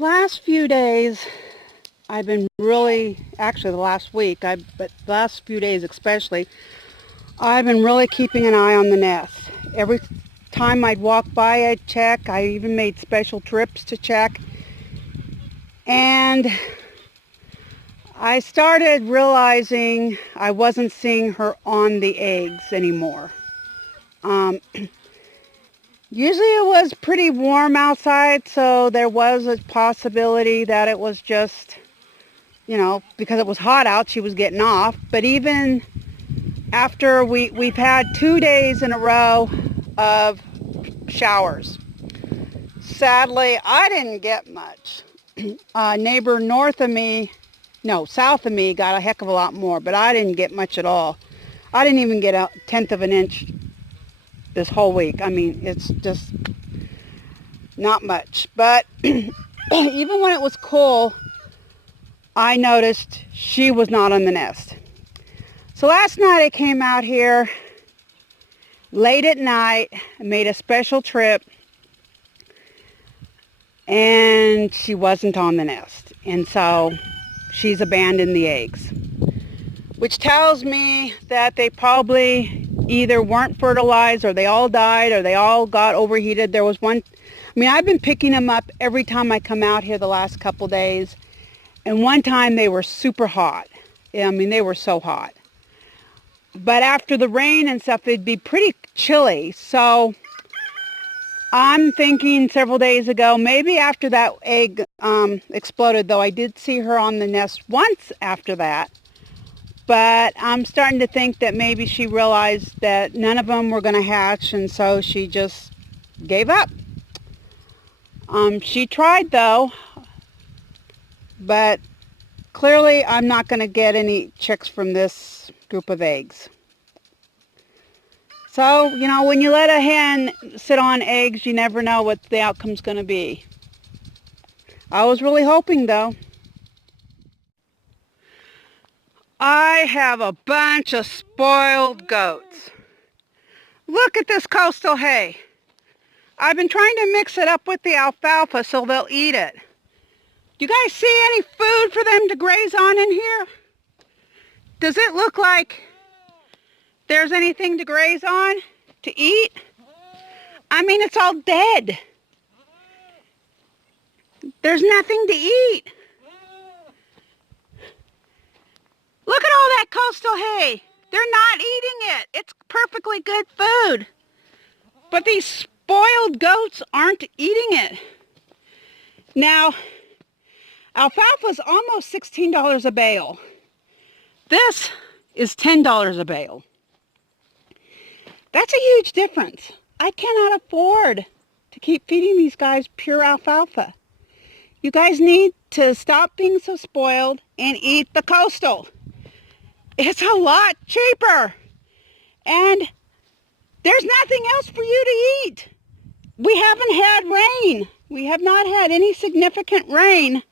last few days, I've been really, actually the last week, but the last few days especially, I've been really keeping an eye on the nest. Every time I'd walk by, I'd check. I even made special trips to check. And I started realizing I wasn't seeing her on the eggs anymore. Usually it was pretty warm outside, so there was a possibility that it was just, because it was hot out, she was getting off. But even after we've had 2 days in a row of showers. Sadly, I didn't get much. Neighbor south of me got a heck of a lot more, but I didn't get much at all. I didn't even get 1/10 of an inch this whole week. I mean, it's just not much. But even when it was cool, I noticed she was not on the nest. So last night I came out here late at night, made a special trip, and she wasn't on the nest. And so she's abandoned the eggs, which tells me that they probably either weren't fertilized, or they all died, or they all got overheated. There was one, I've been picking them up every time I come out here the last couple days, and one time they were super hot. They were so hot. But after the rain and stuff, it'd be pretty chilly. So I'm thinking several days ago, maybe after that egg exploded, though I did see her on the nest once after that. But I'm starting to think that maybe she realized that none of them were going to hatch, and so she just gave up. She tried, though, but clearly I'm not going to get any chicks from this group of eggs. So, when you let a hen sit on eggs, you never know what the outcome's going to be. I was really hoping, though. I have a bunch of spoiled goats. Look at this coastal hay. I've been trying to mix it up with the alfalfa so they'll eat it. Do you guys see any food for them to graze on in here? Does it look like there's anything to graze on, to eat? It's all dead. There's nothing to eat. Look at all that coastal hay. They're not eating it. It's perfectly good food. But these spoiled goats aren't eating it. Now, alfalfa's almost $16 a bale. This is $10 a bale. That's a huge difference. I cannot afford to keep feeding these guys pure alfalfa. You guys need to stop being so spoiled and eat the coastal. It's a lot cheaper. And there's nothing else for you to eat. We haven't had rain. We have not had any significant rain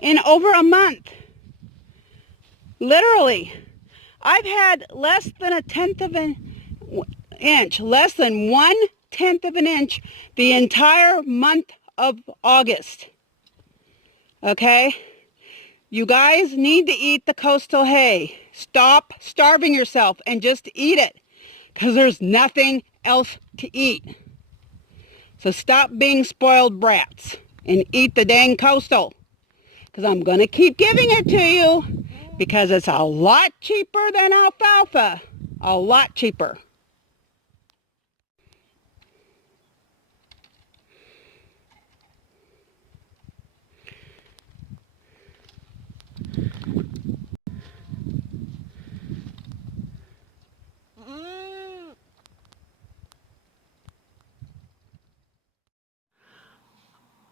in over a month. Literally. I've had less than 1/10 of an inch, less than 1/10 of an inch the entire month of August. Okay? You guys need to eat the coastal hay. Stop starving yourself and just eat it, because there's nothing else to eat. So stop being spoiled brats and eat the dang coastal, because I'm going to keep giving it to you, because it's a lot cheaper than alfalfa. A lot cheaper.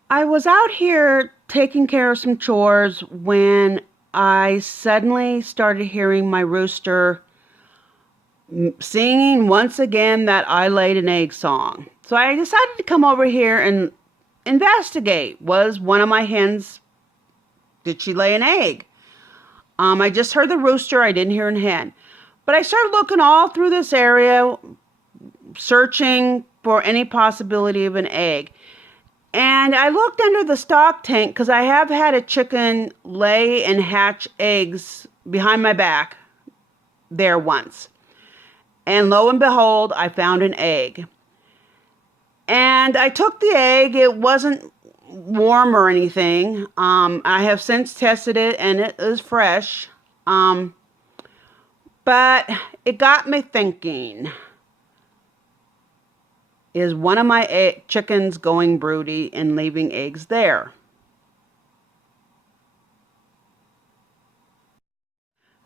I was out here taking care of some chores when I suddenly started hearing my rooster singing once again that I laid an egg song. So I decided to come over here and investigate. Was one of my hens, did she lay an egg? I just heard the rooster. I didn't hear a hen. But I started looking all through this area, searching for any possibility of an egg. And I looked under the stock tank because I have had a chicken lay and hatch eggs behind my back there once. And lo and behold, I found an egg. And I took the egg. It wasn't warm or anything. I have since tested it and it is fresh. But it got me thinking, is one of my chickens going broody and leaving eggs there?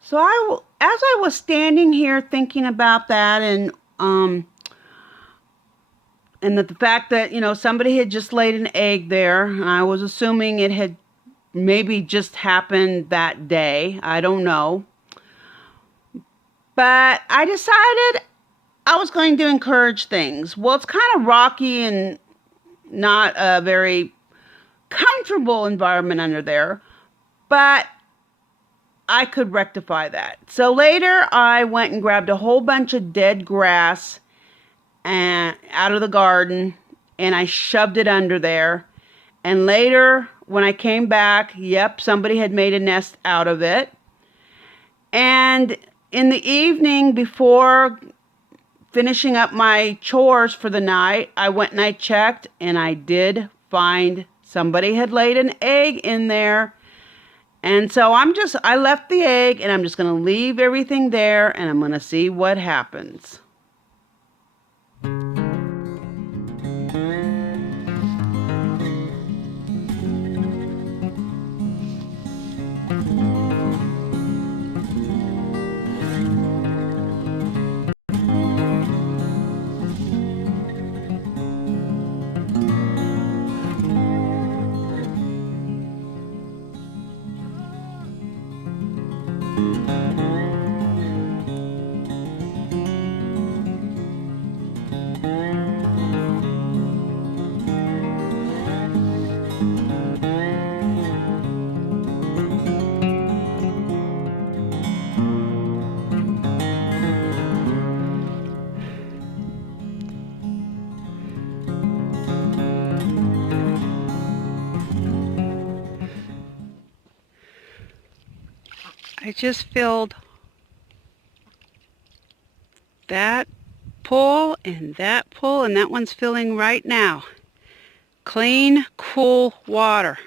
So as I was standing here thinking about that, and that the fact that, somebody had just laid an egg there, I was assuming it had maybe just happened that day. I don't know. But I decided I was going to encourage things. Well, it's kind of rocky and not a very comfortable environment under there, but I could rectify that. So later I went and grabbed a whole bunch of dead grass and out of the garden, and I shoved it under there. And later when I came back, yep, somebody had made a nest out of it. And in the evening, before finishing up my chores for the night, I went and I checked, and I did find somebody had laid an egg in there. And so I left the egg, and I'm just going to leave everything there, and I'm going to see what happens. I just filled that pool, and that one's filling right now. Clean, cool water.